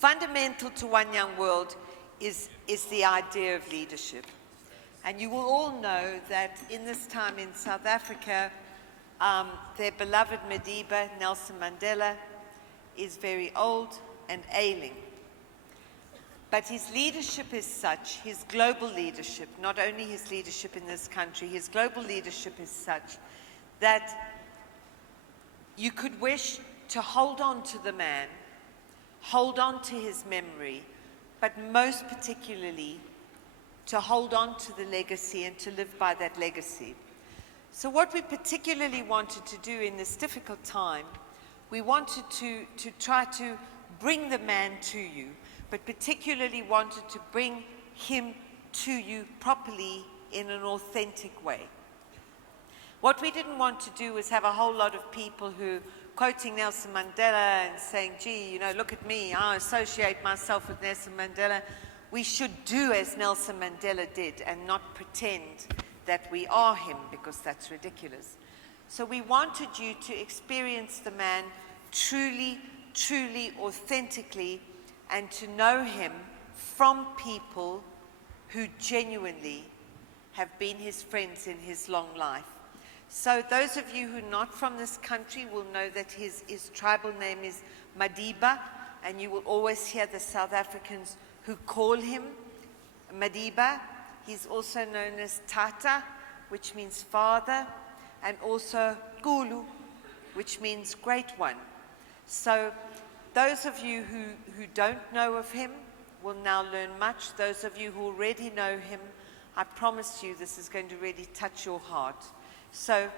Fundamental to One Young World is the idea of leadership. And you will all know that in this time in South Africa, their beloved Madiba, Nelson Mandela, is very old and ailing. But his leadership is such, his global leadership, not only his leadership in this country, his global leadership is such that you could wish to hold on to the man, hold on to his memory, but most particularly to hold on to the legacy and to live by that legacy. So what we particularly wanted to do in this difficult time, we wanted to try to bring the man to you, but particularly wanted to bring him to you properly in an authentic way. What we didn't want to do was have a whole lot of people who quoting Nelson Mandela and saying, gee, you know, look at me, I associate myself with Nelson Mandela. We should do as Nelson Mandela did and not pretend that we are him, because that's ridiculous. So we wanted you to experience the man truly, truly, authentically, and to know him from people who genuinely have been his friends in his long life. So those of you who are not from this country will know that his tribal name is Madiba, and you will always hear the South Africans who call him Madiba. He's also known as Tata, which means father, and also Gulu, which means great one. So those of you who don't know of him will now learn much. Those of you who already know him, I promise you this is going to really touch your heart. So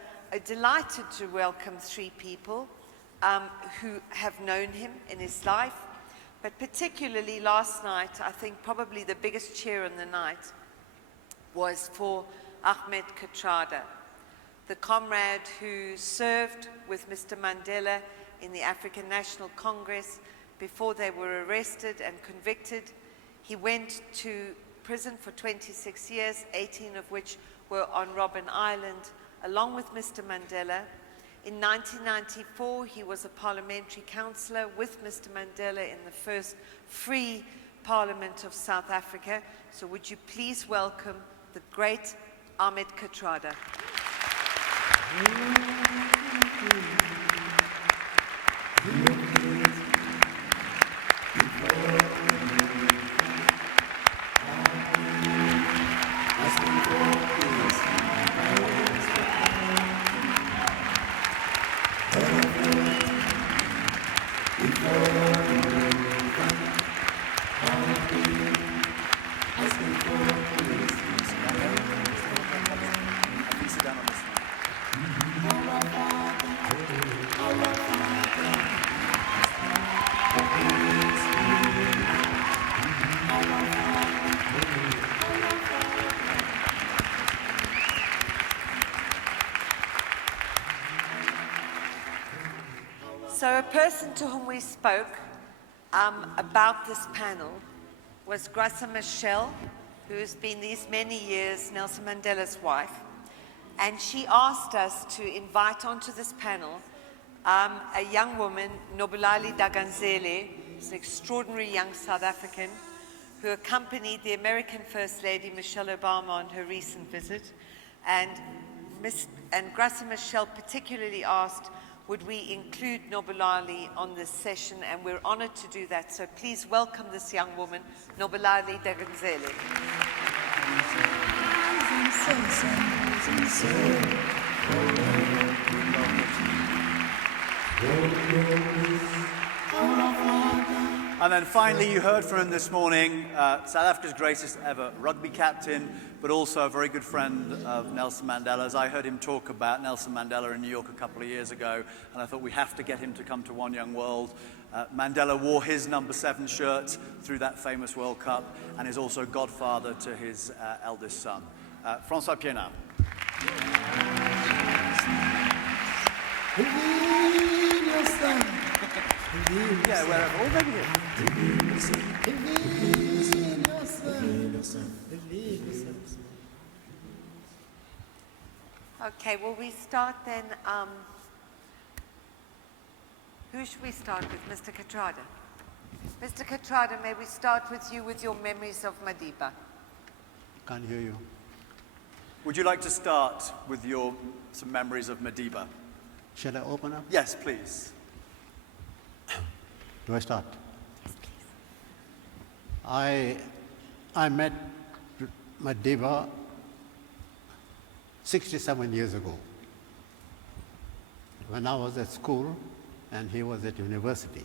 delighted to welcome three people who have known him in his life, but particularly last night, I think probably the biggest cheer on the night was for Ahmed Kathrada, the comrade who served with Mr Mandela in the African National Congress before they were arrested and convicted. He went to prison for 26 years, 18 of which were on Robben Island, along with Mr Mandela. In 1994, he was a parliamentary councillor with Mr Mandela in the first free parliament of South Africa. So would you please welcome the great Ahmed Kathrada. So a person to whom we spoke about this panel was Graça Machel, who has been these many years Nelson Mandela's wife, and she asked us to invite onto this panel a young woman, Nobulali Dangazele, who's an extraordinary young South African, who accompanied the American First Lady Michelle Obama on her recent visit, and Graça Machel particularly asked, would we include Nobulali on this session, and we're honored to do that. So please welcome this young woman, Nobulali Dangazele. And then finally, you heard from him this morning, South Africa's greatest ever rugby captain, but also a very good friend of Nelson Mandela's. I heard him talk about Nelson Mandela in New York a couple of years ago, and I thought we have to get him to come to One Young World. Mandela wore his number 7 shirt through that famous World Cup, and is also godfather to his eldest son. Francois Pienaar. Yeah, wherever. Or maybe here. Okay, will we start then? Who should we start with? Mr. Kathrada? Mr. Kathrada, may we start with you with your memories of Madiba? Can't hear you. Would you like to start with some memories of Madiba? Shall I open up? Yes, please. Do I start? I met Madiba 67 years ago when I was at school and he was at university.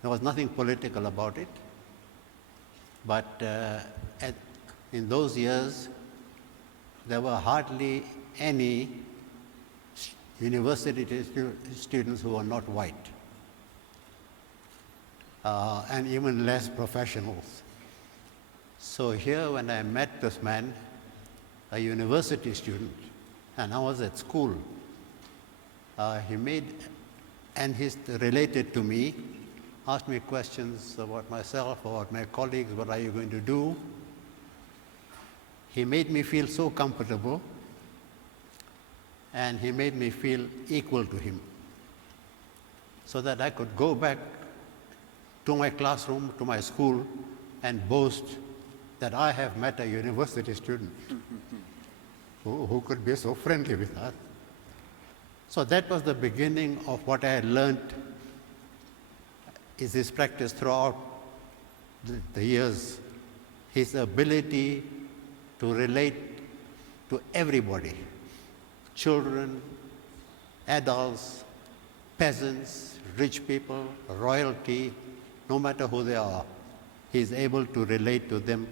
There was nothing political about it, but in those years there were hardly any university students who were not white, and even less professionals. So here when I met this man, a university student, and I was at school, he related to me, asked me questions about myself, about my colleagues, what are you going to do? He made me feel so comfortable, and he made me feel equal to him, so that I could go back to my classroom, to my school, and boast that I have met a university student who could be so friendly with us. So that was the beginning of what I had learned is his practice throughout the years, his ability to relate to everybody, children, adults, peasants, rich people, royalty, no matter who they are, he is able to relate to them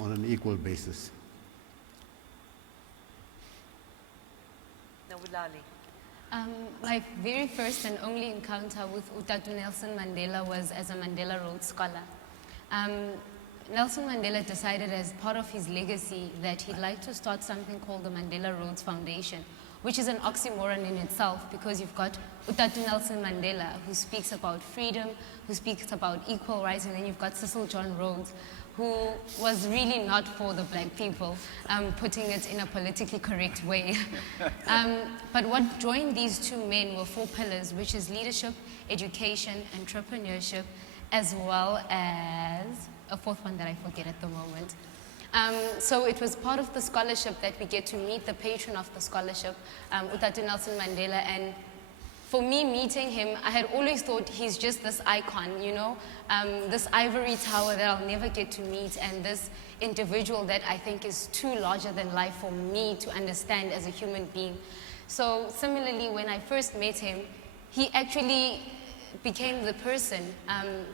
on an equal basis. Nobulali. My very first and only encounter with Nelson Mandela was as a Mandela Rhodes Scholar. Nelson Mandela decided as part of his legacy that he'd like to start something called the Mandela Rhodes Foundation, which is an oxymoron in itself because you've got Nelson Mandela who speaks about freedom, who speaks about equal rights, and then you've got Cecil John Rhodes who was really not for the black people, putting it in a politically correct way. But what joined these two men were four pillars, which is leadership, education, entrepreneurship, as well as a fourth one that I forget at the moment. So it was part of the scholarship that we get to meet the patron of the scholarship, Nelson Mandela, and for me, meeting him, I had always thought he's just this icon, you know, this ivory tower that I'll never get to meet, and this individual that I think is too larger than life for me to understand as a human being. So similarly, when I first met him, he actually became the person,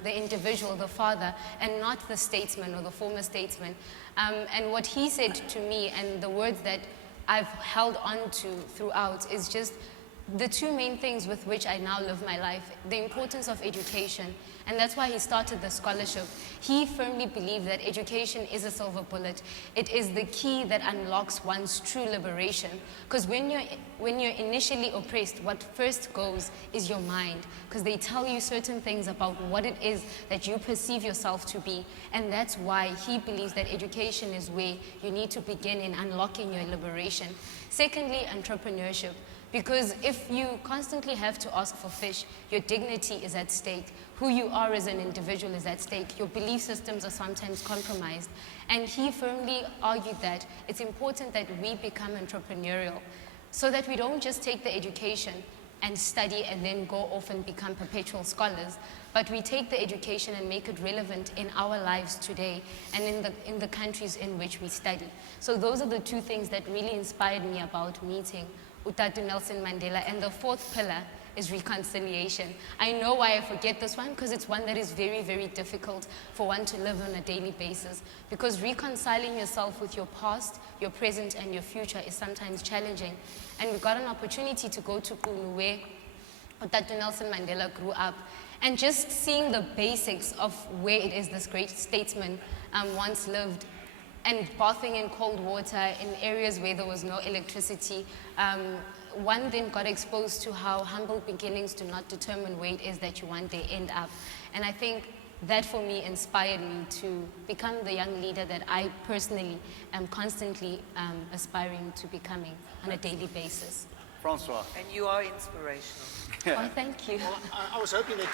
the individual, the father, and not the statesman or the former statesman. And what he said to me, and the words that I've held on to throughout, is just the two main things with which I now live my life: the importance of education, and that's why he started the scholarship. He firmly believed that education is a silver bullet. It is the key that unlocks one's true liberation. Because when you're initially oppressed, what first goes is your mind, because they tell you certain things about what it is that you perceive yourself to be, and that's why he believes that education is where you need to begin in unlocking your liberation. Secondly, entrepreneurship. Because if you constantly have to ask for fish, your dignity is at stake. Who you are as an individual is at stake. Your belief systems are sometimes compromised. And he firmly argued that it's important that we become entrepreneurial so that we don't just take the education and study and then go off and become perpetual scholars, but we take the education and make it relevant in our lives today and in the countries in which we study. So those are the two things that really inspired me about meeting Nelson Mandela. And the fourth pillar is reconciliation. I know why I forget this one, because it's one that is very, very difficult for one to live on a daily basis. Because reconciling yourself with your past, your present, and your future is sometimes challenging. And we got an opportunity to go to Kulu, where Nelson Mandela grew up, and just seeing the basics of where it is this great statesman once lived, and bathing in cold water in areas where there was no electricity. One then got exposed to how humble beginnings do not determine where it is that you one day end up. And I think that for me inspired me to become the young leader that I personally am constantly aspiring to becoming on a daily basis. Francois. And you are inspirational. Oh, thank you. Well, I was hoping that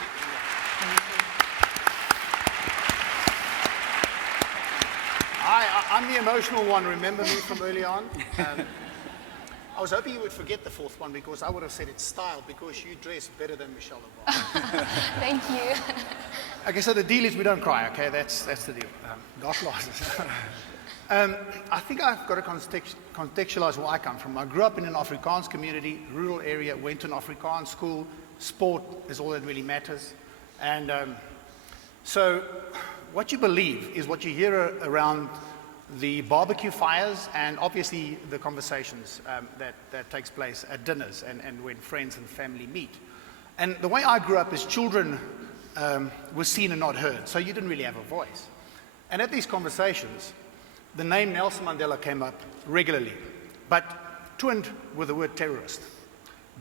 I'm the emotional one, remember me from early on? I was hoping you would forget the fourth one because I would have said it's style because you dress better than Michelle Obama. Thank you. Okay, so the deal is we don't cry, okay? That's the deal. Got lost. I think I've got to contextualize where I come from. I grew up in an Afrikaans community, rural area, went to an Afrikaans school. Sport is all that really matters. And so what you believe is what you hear around the barbecue fires and obviously the conversations that takes place at dinners and when friends and family meet. And the way I grew up is children were seen and not heard, so you didn't really have a voice. And at these conversations, the name Nelson Mandela came up regularly, but twinned with the word terrorist,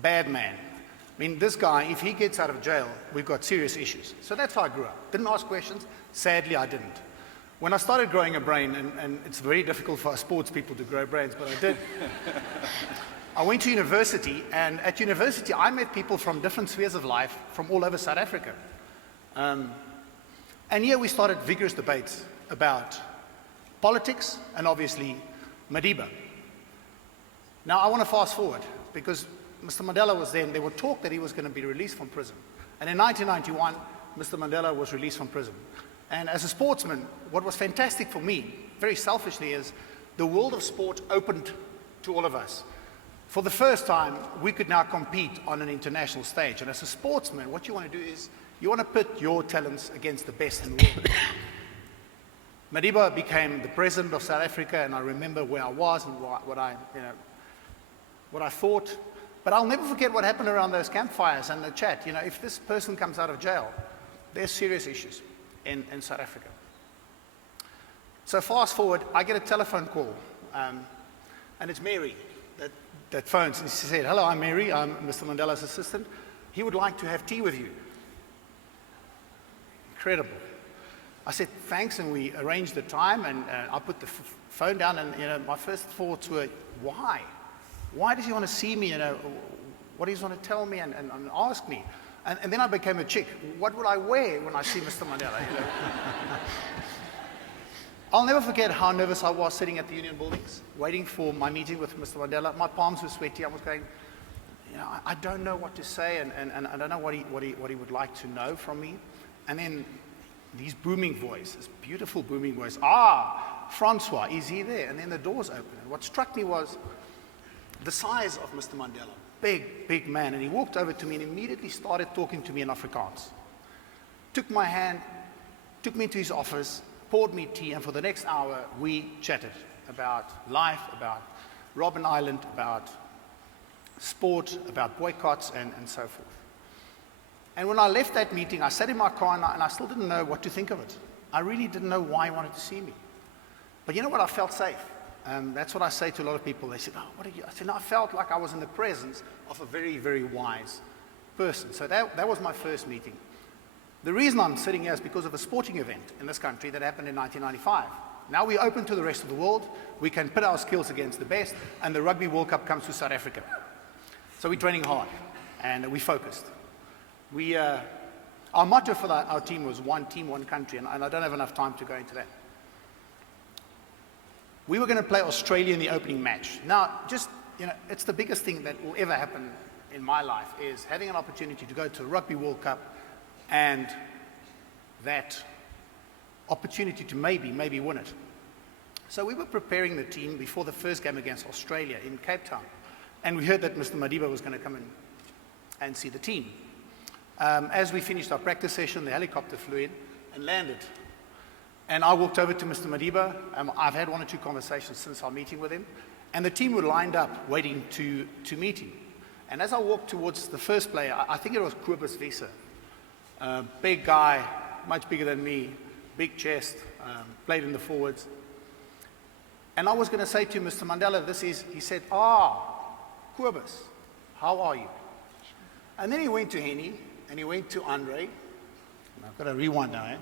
bad man. I mean, this guy, if he gets out of jail, we've got serious issues. So that's how I grew up. Didn't ask questions. Sadly, I didn't. When I started growing a brain, and it's very difficult for sports people to grow brains, but I did. I went to university, and at university, I met people from different spheres of life from all over South Africa. And here we started vigorous debates about politics and obviously Madiba. Now, I want to fast forward because Mr. Mandela was there, and there were talk that he was going to be released from prison. And in 1991, Mr. Mandela was released from prison. And as a sportsman, what was fantastic for me, very selfishly, is the world of sport opened to all of us. For the first time, we could now compete on an international stage. And as a sportsman, what you want to do is you want to put your talents against the best in the world. Madiba became the president of South Africa, and I remember where I was and what I thought. But I'll never forget what happened around those campfires and the chat. You know, if this person comes out of jail, there's serious issues in South Africa. So fast forward, I get a telephone call, and it's Mary that phones, and she said, "Hello, I'm Mary, I'm Mr. Mandela's assistant. He would like to have tea with you." Incredible. I said, "Thanks," and we arranged the time, and I put the phone down, and my first thoughts were, why? Why does he want to see me? What does he want to tell me and ask me? And then I became a chick. What would I wear when I see Mr. Mandela? I'll never forget how nervous I was sitting at the Union Buildings, waiting for my meeting with Mr. Mandela. My palms were sweaty. I was going, I don't know what to say, and I don't know what he would like to know from me. And then these booming voice, this beautiful booming voice. Francois, is he there? And then the doors opened. And what struck me was the size of Mr. Mandela. Big, big man. And he walked over to me and immediately started talking to me in Afrikaans. Took my hand, took me into his office, poured me tea, and for the next hour, we chatted about life, about Robben Island, about sport, about boycotts, and so forth. And when I left that meeting, I sat in my car, and I still didn't know what to think of it. I really didn't know why he wanted to see me. But you know what? I felt safe. That's what I say to a lot of people. They said, what are you? I said, no, I felt like I was in the presence of a very, very wise person. So that was my first meeting. The reason I'm sitting here is because of a sporting event in this country that happened in 1995. Now we're open to the rest of the world. We can put our skills against the best, and the Rugby World Cup comes to South Africa. So we're training hard, and we're focused. Our motto for our team was one team, one country, and I don't have enough time to go into that. We were going to play Australia in the opening match. Now, it's the biggest thing that will ever happen in my life is having an opportunity to go to the Rugby World Cup and that opportunity to maybe win it. So we were preparing the team before the first game against Australia in Cape Town. And we heard that Mr. Madiba was going to come in and see the team. As we finished our practice session, the helicopter flew in and landed. And I walked over to Mr. Madiba. I've had one or two conversations since our meeting with him. And the team were lined up waiting to meet him. And as I walked towards the first player, I think it was Kobus Wisse. Big guy, much bigger than me, big chest, played in the forwards. And I was going to say to Mr. Mandela, he said, Kobus, how are you? And then he went to Henny, and he went to Andre. And I've got to rewind now,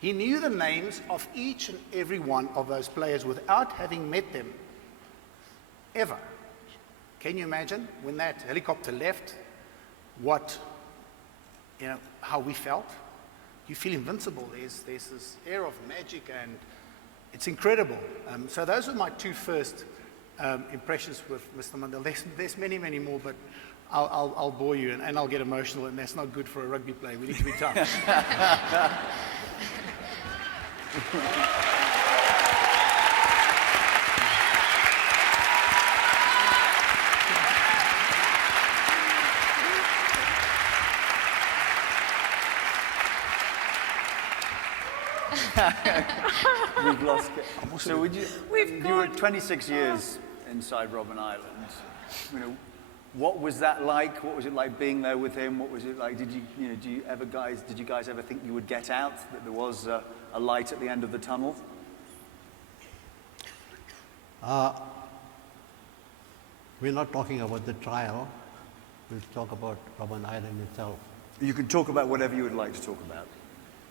He knew the names of each and every one of those players without having met them, ever. Can you imagine when that helicopter left, what how we felt. You feel invincible. There's this air of magic, and it's incredible. So those were my two first impressions with Mr. Mandela. There's many, many more, but I'll bore you, and I'll get emotional, and that's not good for a rugby player. We need to be tough. We've lost it. So you were 26 years inside Robben Island. What was that like? What was it like being there with him? What was it like? Did you guys ever think you would get out? That there was a light at the end of the tunnel? We're not talking about the trial. We'll talk about Robben Island itself. You can talk about whatever you would like to talk about.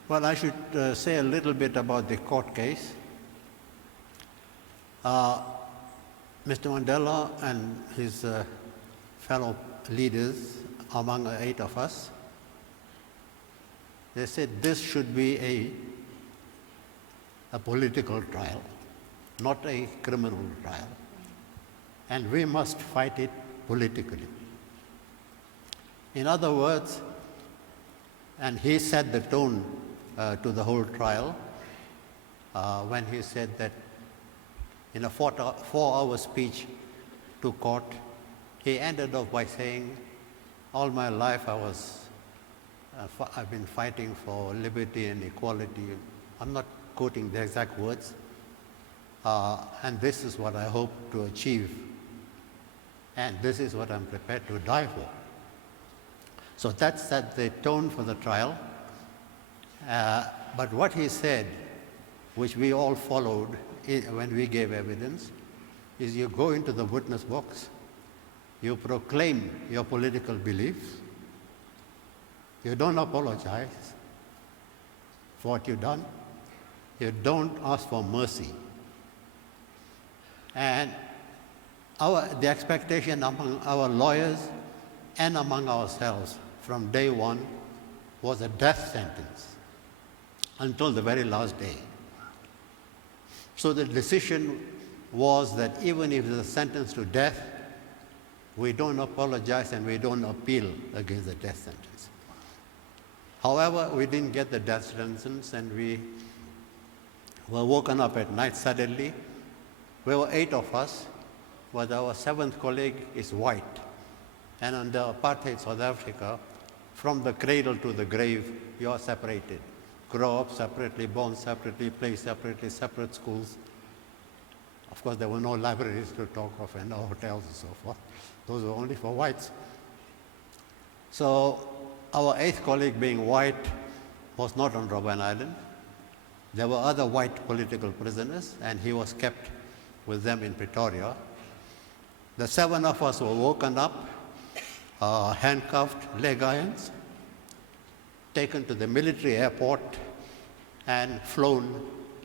Well, I should say a little bit about the court case. Mr. Mandela and his fellow leaders, among 8 of us, they said this should be a political trial, not a criminal trial. And we must fight it politically. In other words, and he set the tone to the whole trial when he said that in a 4-hour speech to court, he ended off by saying, all my life I've been fighting for liberty and equality. I'm not quoting the exact words. And this is what I hope to achieve. And this is what I'm prepared to die for. So that set the tone for the trial. But what he said, which we all followed when we gave evidence, is you go into the witness box, you proclaim your political beliefs, you don't apologize for what you've done, you don't ask for mercy. And the expectation among our lawyers and among ourselves from day one was a death sentence until the very last day. So the decision was that even if it's a sentence to death, we don't apologize and we don't appeal against the death sentence. However, we didn't get the death sentence, and we were woken up at night suddenly. We were 8 of us, but our 7th colleague is white. And under apartheid South Africa, from the cradle to the grave, you are separated. Grow up separately, born separately, play separately, separate schools. Of course, there were no libraries to talk of and no hotels and so forth. Those were only for whites. So our 8th colleague, being white, was not on Robben Island. There were other white political prisoners, and he was kept with them in Pretoria. The 7 of us were woken up, handcuffed, leg irons, taken to the military airport and flown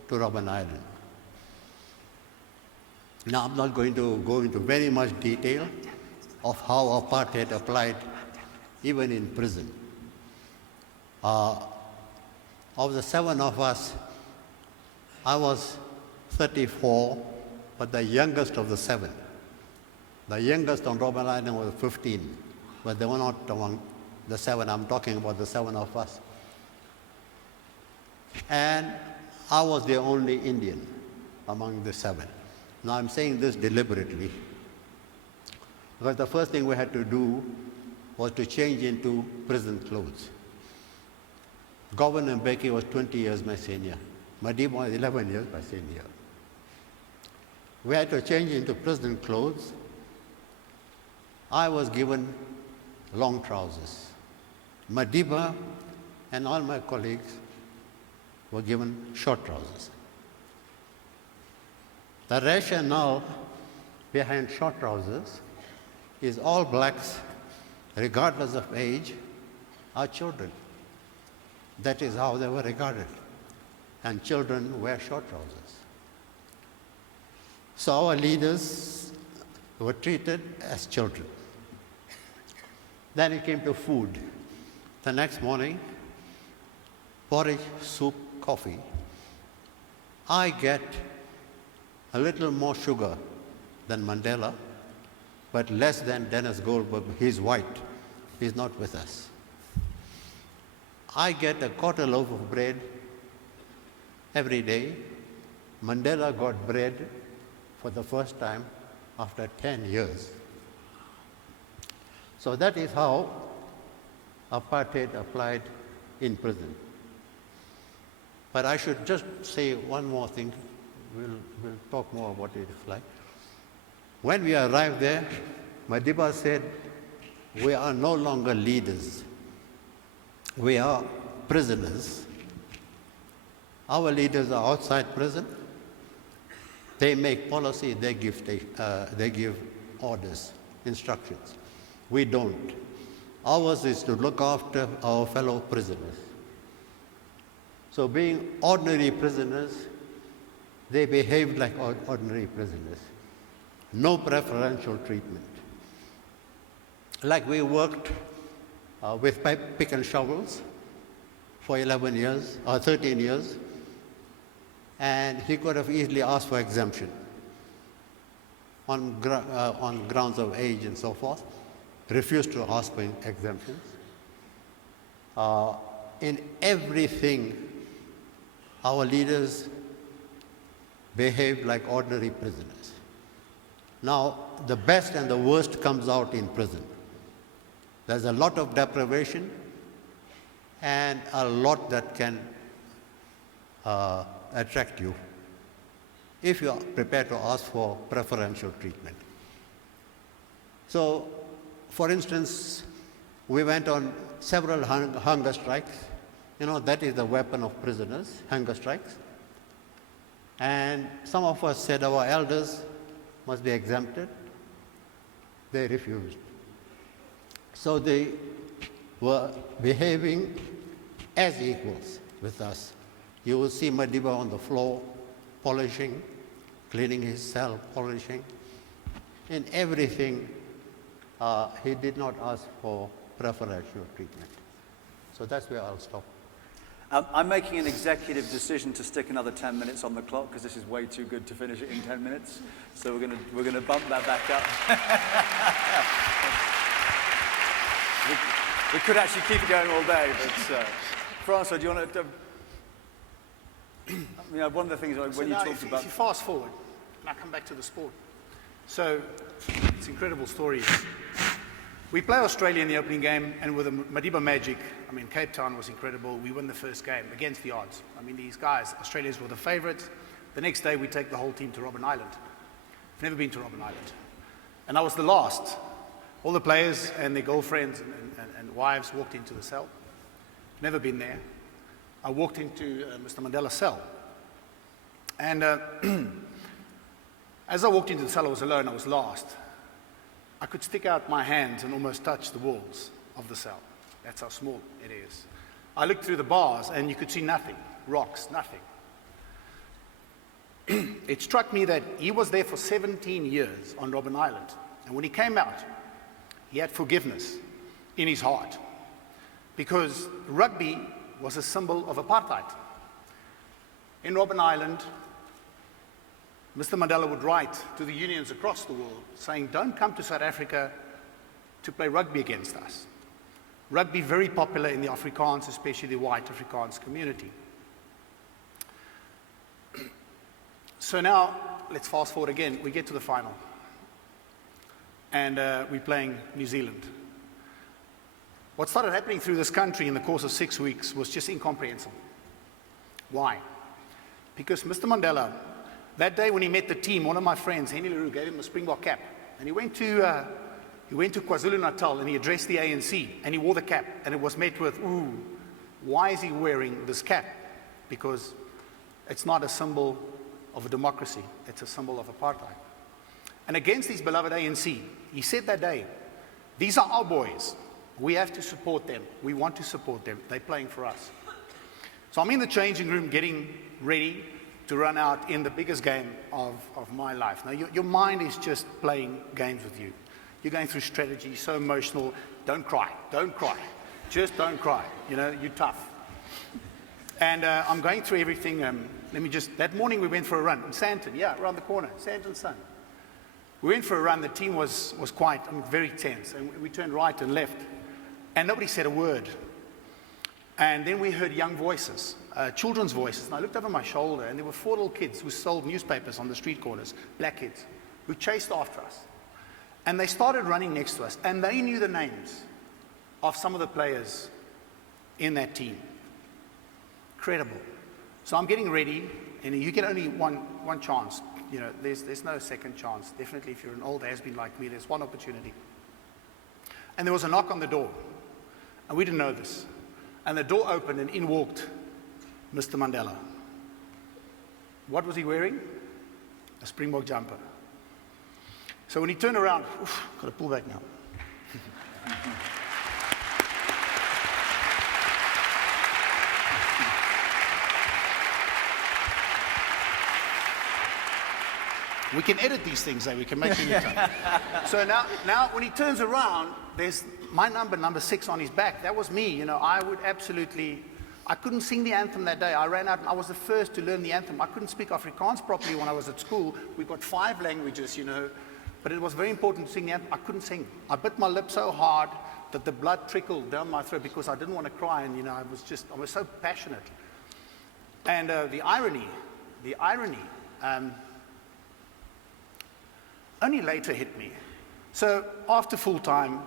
to Robben Island. Now, I'm not going to go into very much detail of how apartheid applied even in prison. Of the 7 of us, I was 34, but the youngest of the 7. The youngest on Robben Island was 15, but they were not among the 7. I'm talking about the 7 of us. And I was the only Indian among the 7. Now I'm saying this deliberately, because the first thing we had to do was to change into prison clothes. Governor Mbeki was 20 years my senior. Madiba was 11 years my senior. We had to change into prison clothes. I was given long trousers. Madiba and all my colleagues were given short trousers. The rationale behind short trousers is all blacks, regardless of age, are children. That is how they were regarded. And children wear short trousers. So our leaders were treated as children. Then it came to food. The next morning, porridge, soup, coffee. I get a little more sugar than Mandela, but less than Dennis Goldberg. He's white. He's not with us. I get a quarter loaf of bread every day. Mandela got bread for the first time after 10 years. So that is how apartheid applied in prison. But I should just say one more thing. We'll talk more about it if like. When we arrived there, Madiba said, we are no longer leaders. We are prisoners. Our leaders are outside prison. They make policy, they give orders, instructions. We don't. Ours is to look after our fellow prisoners. So being ordinary prisoners, they behaved like ordinary prisoners. No preferential treatment. Like we worked with pick and shovels for 11 years or 13 years, and he could have easily asked for exemption on grounds of age and so forth, refused to ask for exemptions. In everything, our leaders behaved like ordinary prisoners. Now, the best and the worst comes out in prison. There's a lot of deprivation and a lot that can attract you if you are prepared to ask for preferential treatment. So, for instance, we went on several hunger strikes. You know, that is the weapon of prisoners, hunger strikes. And some of us said our elders must be exempted. They refused. So they were behaving as equals with us. You will see Madiba on the floor, polishing, cleaning his cell, polishing. In everything, he did not ask for preferential treatment. So that's where I'll stop. I'm making an executive decision to stick another 10 minutes on the clock because this is way too good to finish it in 10 minutes. So we're gonna bump that back up. we could actually keep it going all day, but Francois, do you want to? One of the things when you talked about. If you fast forward, and I come back to the sport. So it's an incredible story. We play Australia in the opening game, and with the Madiba magic, I mean, Cape Town was incredible. We won the first game against the odds. I mean, these guys, Australians were the favourites. The next day, we take the whole team to Robben Island. I've never been to Robben Island. And I was the last. All the players and their girlfriends and wives walked into the cell. Never been there. I walked into Mr Mandela's cell. And as I walked into the cell, I was alone, I was last. I could stick out my hands and almost touch the walls of the cell. That's how small it is. I looked through the bars and you could see nothing, rocks, nothing. It struck me that he was there for 17 years on Robben Island. And when he came out, he had forgiveness in his heart. Because rugby was a symbol of apartheid. In Robben Island, Mr Mandela would write to the unions across the world saying, don't come to South Africa to play rugby against us. Rugby very popular in the Afrikaans, especially the white Afrikaans community. So now, let's fast forward again. We get to the final. And we're playing New Zealand. What started happening through this country in the course of 6 weeks was just incomprehensible. Why? Because Mr Mandela, that day when he met the team, one of my friends, Henny LaRue, gave him a Springbok cap. And he went to KwaZulu-Natal and he addressed the ANC and he wore the cap and it was met with, ooh, why is he wearing this cap? Because it's not a symbol of a democracy, it's a symbol of apartheid. And against his beloved ANC, he said that day, these are our boys. We have to support them. We want to support them. They're playing for us. So I'm in the changing room getting ready to run out in the biggest game of my life. Now, your mind is just playing games with you. You're going through strategy, so emotional. Don't cry, don't cry. just don't cry. You know, you're tough. And I'm going through everything. That morning we went for a run in Sandton, around the corner, Sandton Sun. We went for a run. The team was quite, very tense. And we turned right and left. And nobody said a word. And then we heard young voices, children's voices. And I looked over my shoulder, and there were 4 little kids who sold newspapers on the street corners, black kids, who chased after us. And they started running next to us. And they knew the names of some of the players in that team. Incredible. So I'm getting ready, and you get only one chance. You know, there's no second chance. Definitely, if you're an old has-been like me, there's one opportunity. And there was a knock on the door, and we didn't know this. And the door opened, and in walked Mr. Mandela. What was he wearing? A Springbok jumper. So when he turned around, got to pull back now. We can edit these things, we can make them time. So now when he turns around, there's my number 6 on his back. That was me, you know. I couldn't sing the anthem that day. I ran out and I was the first to learn the anthem. I couldn't speak Afrikaans properly when I was at school. We got 5 languages, you know, but it was very important to sing the anthem. I couldn't sing. I bit my lip so hard that the blood trickled down my throat because I didn't want to cry, and, you know, I was so passionate. And the irony, only later hit me. So after full time,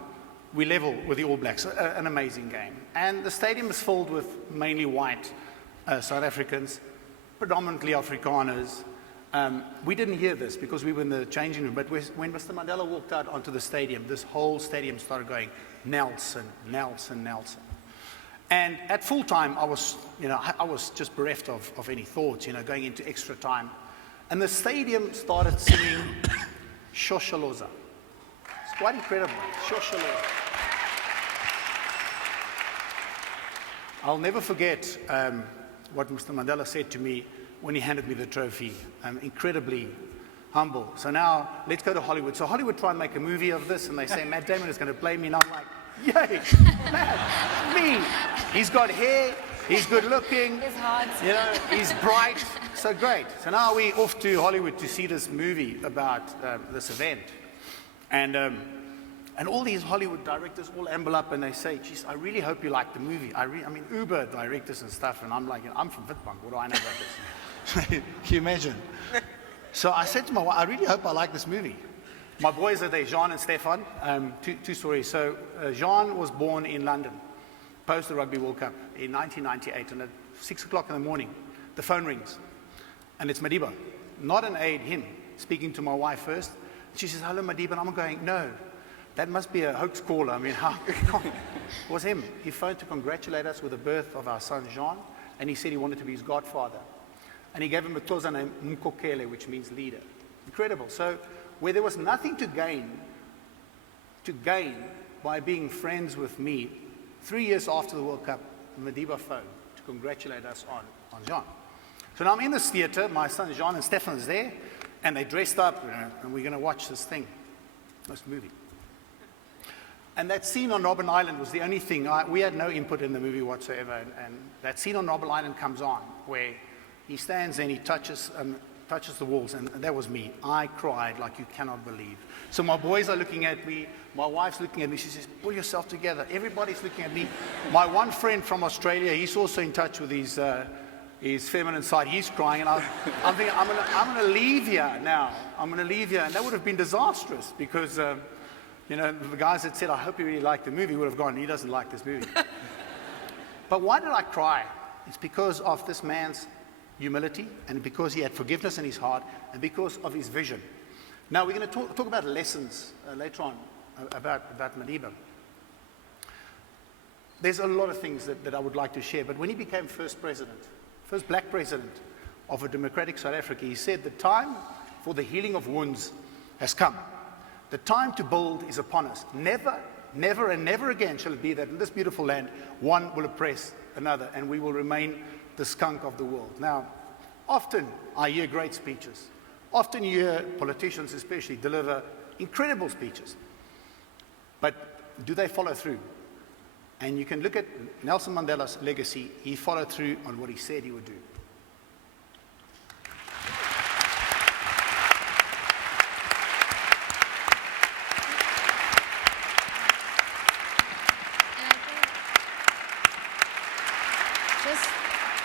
we level with the All Blacks, an amazing game. And the stadium is filled with mainly white South Africans, predominantly Afrikaners. We didn't hear this because we were in the changing room, but when Mr. Mandela walked out onto the stadium, this whole stadium started going, Nelson, Nelson, Nelson. And at full time, I was just bereft of any thoughts, you know, going into extra time. And the stadium started singing Shosholoza. It's quite incredible. Shosholoza. I'll never forget what Mr. Mandela said to me when he handed me the trophy. I'm incredibly humble. So now, let's go to Hollywood. So Hollywood try and make a movie of this, and they say Matt Damon is going to play me, and I'm like, yay, Matt, me. He's got hair, he's good looking, His heart. you know, he's bright, so great. So now we're off to Hollywood to see this movie about this event. And all these Hollywood directors all amble up and they say, geez, I really hope you like the movie. I mean, Uber directors and stuff, and I'm like, you know, I'm from Witbank, what do I know about this? Can you imagine? So I said to my wife, I really hope I like this movie. My boys are there, Jean and Stefan. Two stories. So Jean was born in London, post the Rugby World Cup in 1998, and at 6 o'clock in the morning, the phone rings, and it's Madiba, not an aide, him, speaking to my wife first. She says, hello, Madiba, and I'm going, no, that must be a hoax caller. I mean, how? It was him. He phoned to congratulate us with the birth of our son, Jean, and he said he wanted to be his godfather. And he gave him a Xhosa name, Mkokele, which means leader. Incredible. So where there was nothing to gain by being friends with me, 3 years after the World Cup, Madiba phoned to congratulate us on Jean. So now I'm in this theater, my son Jean and Stefan is there, and they dressed up, you know, and we're going to watch this thing, this movie. And that scene on Robben Island was the only thing, we had no input in the movie whatsoever, and that scene on Robben Island comes on, where he stands and he touches the walls, and that was me. I cried like you cannot believe. So my boys are looking at me, my wife's looking at me, she says, pull yourself together. Everybody's looking at me. My one friend from Australia, he's also in touch with his feminine side, he's crying, and I'm thinking, I'm going to leave here now. I'm going to leave here, and that would have been disastrous, because you know, the guys that said, I hope you really like the movie, would have gone, he doesn't like this movie. But why did I cry? It's because of this man's humility, and because he had forgiveness in his heart, and because of his vision. Now, we're going to talk about lessons later on about Madiba. There's a lot of things that I would like to share, but when he became first black president of a democratic South Africa, he said, the time for the healing of wounds has come. The time to build is upon us. Never, never, and never again shall it be that in this beautiful land, one will oppress another, and we will remain the skunk of the world. Now, often I hear great speeches. Often you hear politicians especially deliver incredible speeches. But do they follow through? And you can look at Nelson Mandela's legacy. He followed through on what he said he would do.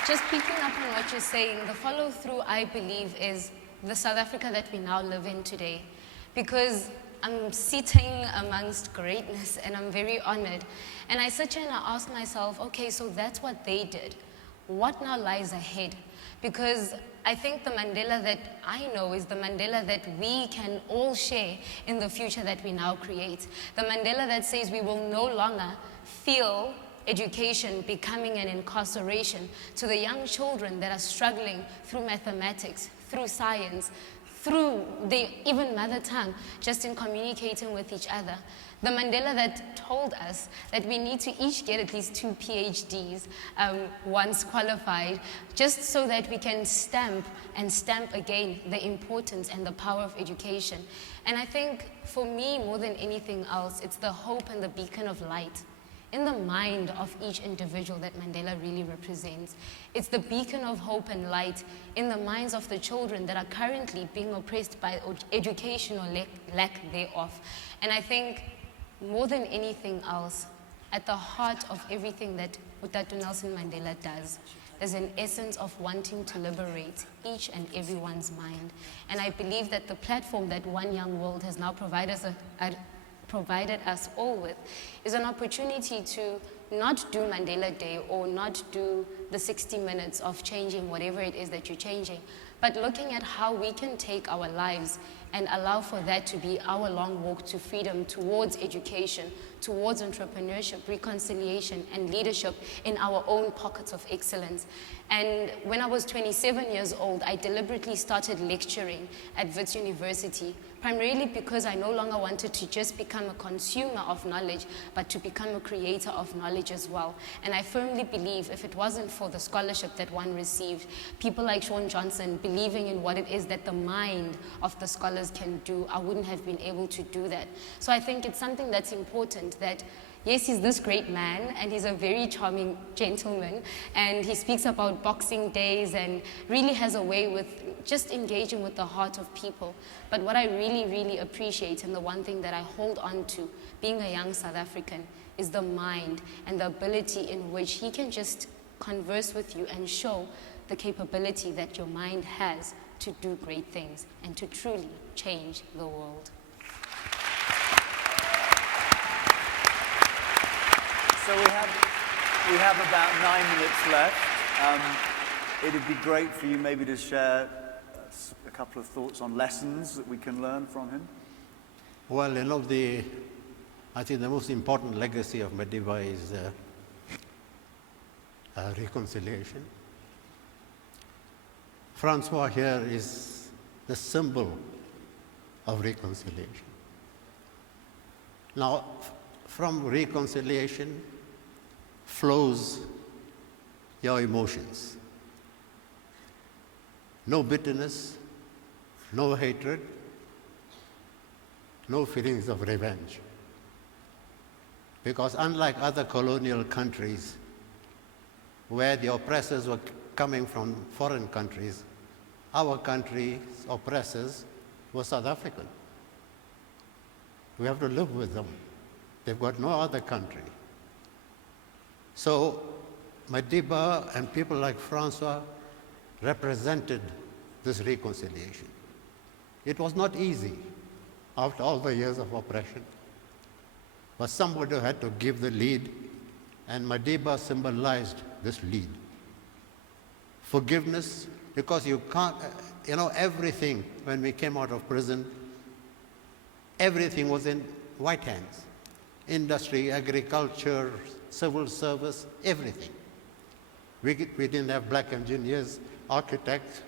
Just picking up on what you're saying, the follow through, I believe, is the South Africa that we now live in today. Because I'm sitting amongst greatness and I'm very honored. And I sit here and I ask myself, okay, so that's what they did. What now lies ahead? Because I think the Mandela that I know is the Mandela that we can all share in the future that we now create. The Mandela that says we will no longer feel education becoming an incarceration to the young children that are struggling through mathematics, through science, through their even mother tongue, just in communicating with each other. The Mandela that told us that we need to each get at least 2 PhDs once qualified, just so that we can stamp again the importance and the power of education. And I think for me, more than anything else, it's the hope and the beacon of light in the mind of each individual that Mandela really represents. It's the beacon of hope and light in the minds of the children that are currently being oppressed by education or lack thereof. And I think more than anything else, at the heart of everything that Utatu Nelson Mandela does, there's an essence of wanting to liberate each and everyone's mind. And I believe that the platform that One Young World has now provided us all with is an opportunity to not do Mandela Day or not do the 60 minutes of changing whatever it is that you're changing, but looking at how we can take our lives and allow for that to be our long walk to freedom, towards education, towards entrepreneurship, reconciliation, and leadership in our own pockets of excellence. And when I was 27 years old, I deliberately started lecturing at Wits University, primarily because I no longer wanted to just become a consumer of knowledge, but to become a creator of knowledge as well. And I firmly believe if it wasn't for the scholarship that one received, people like Sean Johnson believing in what it is that the mind of the scholars can do, I wouldn't have been able to do that. So I think it's something that's important that yes, he's this great man, and he's a very charming gentleman, and he speaks about boxing days and really has a way with just engaging with the heart of people. But what I really, really appreciate, and the one thing that I hold on to, being a young South African, is the mind and the ability in which he can just converse with you and show the capability that your mind has to do great things and to truly change the world. So we have about 9 minutes left. It'd be great for you maybe to share a couple of thoughts on lessons that we can learn from him. Well, I think the most important legacy of Madiba is reconciliation. Francois here is the symbol of reconciliation. Now, from reconciliation flows your emotions. No bitterness, no hatred, no feelings of revenge. Because unlike other colonial countries where the oppressors were coming from foreign countries, our country's oppressors were South African. We have to live with them. They've got no other country. So Madiba and people like Francois represented this reconciliation. It was not easy after all the years of oppression, but somebody had to give the lead, and Madiba symbolized this lead. Forgiveness, because you can't, everything, when we came out of prison, everything was in white hands. Industry, agriculture, civil service, everything. We didn't have black engineers, architects,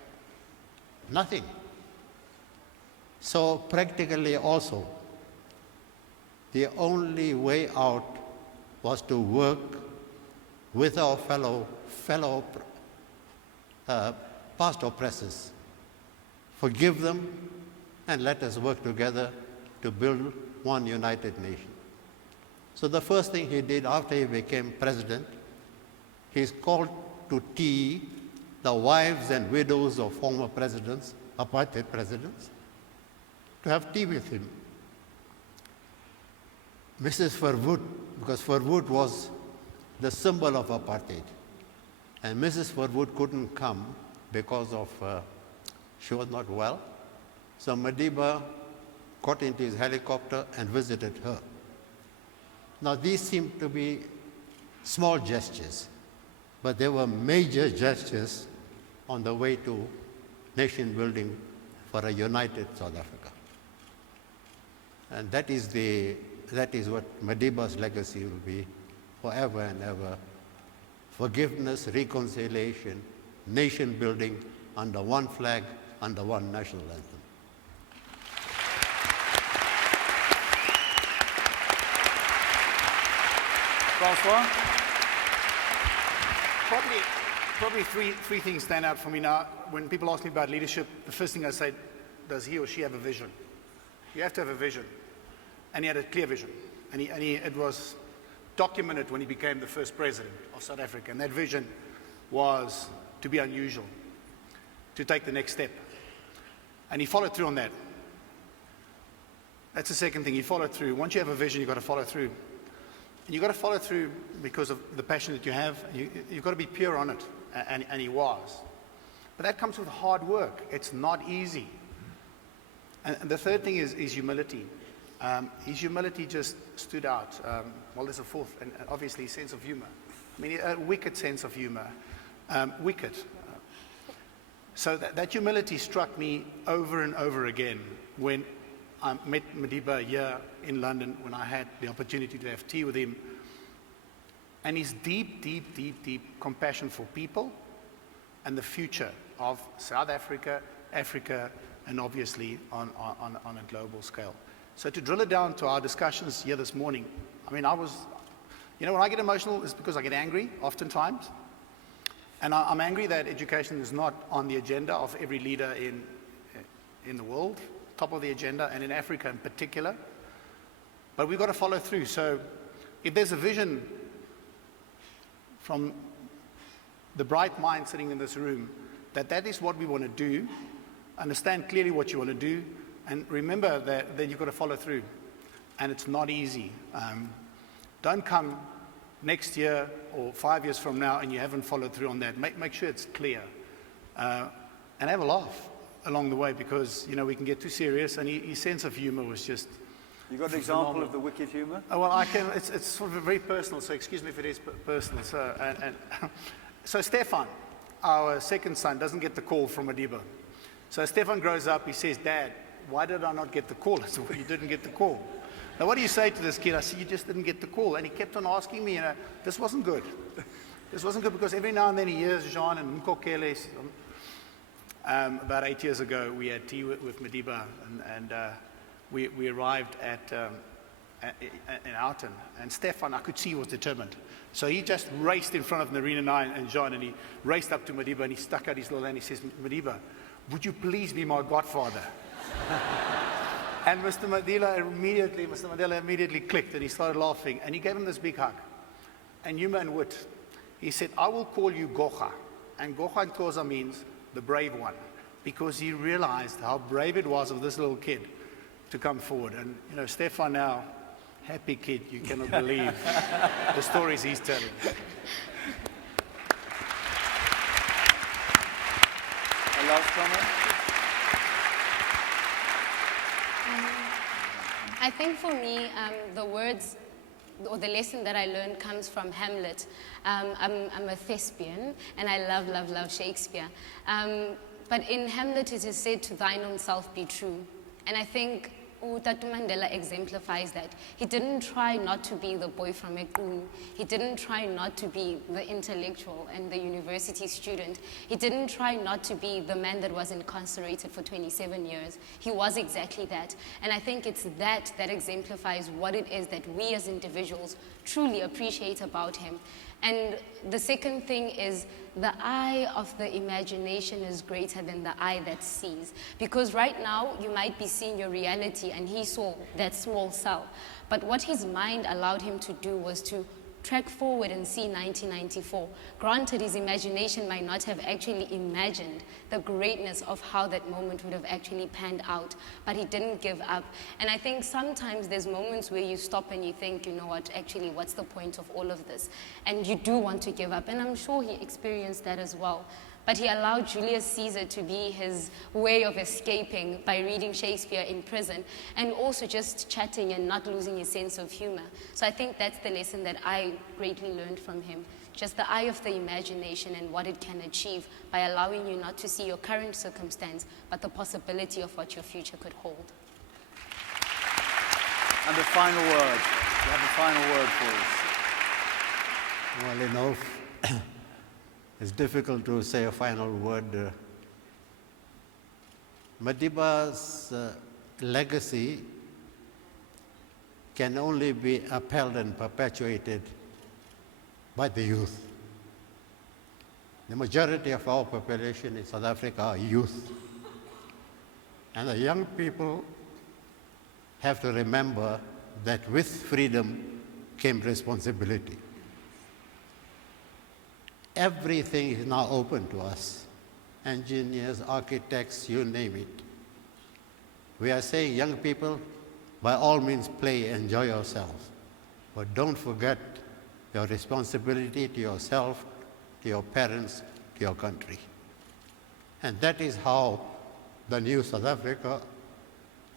nothing. So practically also, the only way out was to work with our fellow past oppressors. Forgive them and let us work together to build one united nation. So the first thing he did after he became president, he's called to tea the wives and widows of former presidents, apartheid presidents, to have tea with him. Mrs. Verwoerd, because Verwoerd was the symbol of apartheid, and Mrs. Verwoerd couldn't come because of she was not well. So Madiba got into his helicopter and visited her. Now these seem to be small gestures, but they were major gestures on the way to nation building for a united South Africa. And that is what Madiba's legacy will be forever and ever. Forgiveness, reconciliation, nation building under one flag, under one national anthem. Francois? Probably three things stand out for me now. When people ask me about leadership, the first thing I say, does he or she have a vision? You have to have a vision. And he had a clear vision. And it was documented when he became the first president of South Africa. And that vision was to be unusual, to take the next step. And he followed through on that. That's the second thing, he followed through. Once you have a vision, you've got to follow through. And you've got to follow through because of the passion that you have. You've got to be pure on it, and he was. But that comes with hard work. It's not easy. And the third thing is humility. His humility just stood out. Well, there's a fourth, and obviously sense of humor. I mean, a wicked sense of humor. Wicked. So that humility struck me over and over again when I met Madiba here in London, when I had the opportunity to have tea with him. And his deep, deep, deep, deep compassion for people and the future of South Africa, Africa, and obviously on a global scale. So to drill it down to our discussions here this morning, I mean, when I get emotional, it's because I get angry, oftentimes. And I'm angry that education is not on the agenda of every leader in the world, top of the agenda, and in Africa in particular. But we've got to follow through. So if there's a vision from the bright mind sitting in this room, that is what we want to do, understand clearly what you want to do, and remember that you've got to follow through. And it's not easy. Don't come next year or 5 years from now and you haven't followed through on that. Make sure it's clear. And have a laugh along the way, because we can get too serious, and his sense of humor was just You got an example of the wicked humor? Oh, well, it's sort of very personal, so excuse me if it is personal. So, so Stefan, our second son, doesn't get the call from Madiba. So Stefan grows up, he says, "Dad, why did I not get the call?" I said, "Well, you didn't get the call." Now, what do you say to this kid? I said, "You just didn't get the call." And he kept on asking me, this wasn't good. This wasn't good, because every now and then he hears Jean and Nkokele. About 8 years ago, we had tea with Madiba, and we arrived in Houghton, and Stefan, I could see, was determined. So he just raced in front of Narina 9 and Jean, and he raced up to Madiba, and he stuck out his little hand. He says, "Madiba, would you please be my godfather?" And Mr. Mandela immediately clicked, and he started laughing, and he gave him this big hug. And humor and wit. He said, "I will call you Gocha." And Gocha in Xhosa means the brave one, because he realized how brave it was of this little kid to come forward. And Stefan now, happy kid, you cannot believe the stories he's telling. A last comment? I think for me, the words or the lesson that I learned comes from Hamlet. I'm a thespian, and I love Shakespeare. But in Hamlet, it is said, "To thine own self be true." And I think Tatu Mandela exemplifies that. He didn't try not to be the boy from Ekun. He didn't try not to be the intellectual and the university student. He didn't try not to be the man that was incarcerated for 27 years. He was exactly that. And I think it's that exemplifies what it is that we as individuals truly appreciate about him. And the second thing is, the eye of the imagination is greater than the eye that sees. Because right now, you might be seeing your reality and he saw that small cell. But what his mind allowed him to do was to track forward and see 1994. Granted, his imagination might not have actually imagined the greatness of how that moment would have actually panned out, but he didn't give up. And I think sometimes there's moments where you stop and you think, you know what, actually, what's the point of all of this? And you do want to give up, and I'm sure he experienced that as well. But he allowed Julius Caesar to be his way of escaping by reading Shakespeare in prison and also just chatting and not losing his sense of humor. So I think that's the lesson that I greatly learned from him. Just the eye of the imagination and what it can achieve by allowing you not to see your current circumstance, but the possibility of what your future could hold. And the final word. You have a final word for us. Well, you know, it's difficult to say a final word. Madiba's legacy can only be upheld and perpetuated by the youth. The majority of our population in South Africa are youth. And the young people have to remember that with freedom came responsibility. Everything is now open to us. Engineers, architects, you name it. We are saying, young people, by all means play, enjoy yourselves. But don't forget your responsibility to yourself, to your parents, to your country. And that is how the new South Africa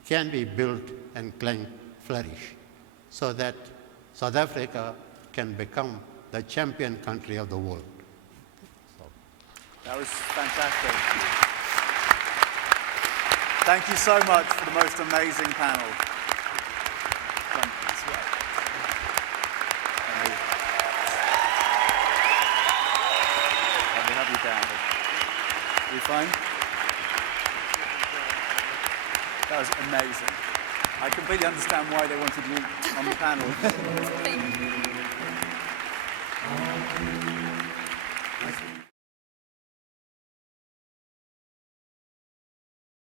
can be built and can flourish, so that South Africa can become the champion country of the world. That was fantastic. Thank you so much for the most amazing panel. Let me have you down. Are you fine? That was amazing. I completely understand why they wanted you on the panel.